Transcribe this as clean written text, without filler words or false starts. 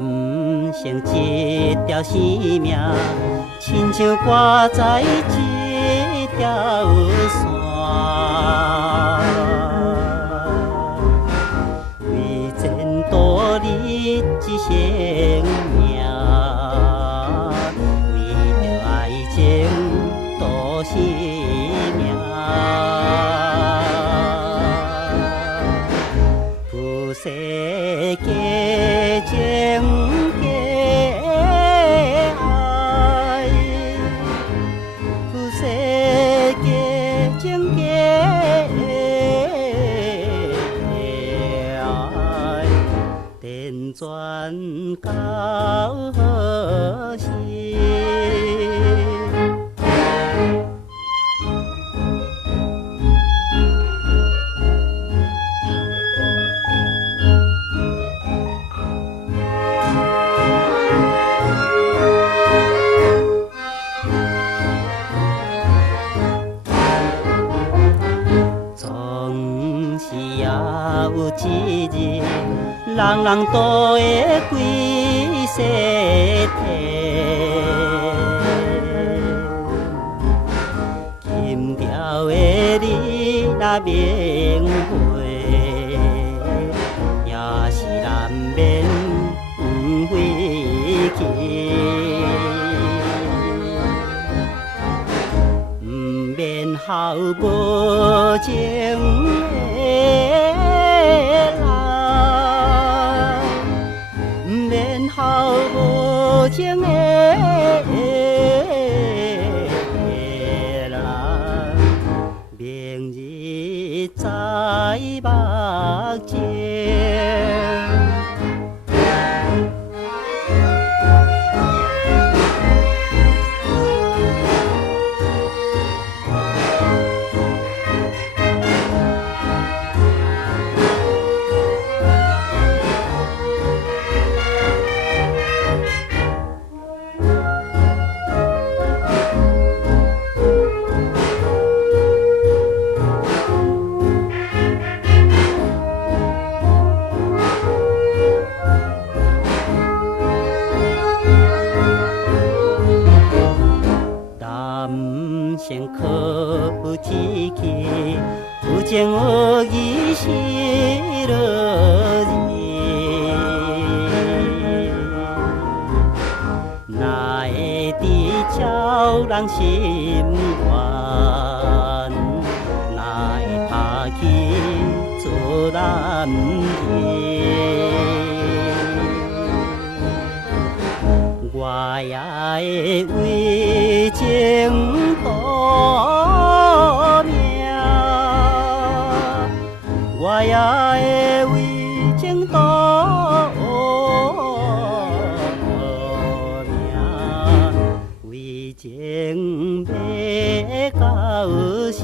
男生一条生命，亲像挂在一条线。为前途立一生命，为着爱情赌性命。不惜假情假爱，不惜假情假爱，輾转到何时？总是也有一日，人人都会归西天。轻佻的你若明会，也是难免不回去。免孝无情的人，免孝无情的人，明日在目前。男生靠天气，有情有义是落日，哪会知照人心愿，哪会拍去做男儿？我也会为情赌命，我也会为情赌命，为情要到死。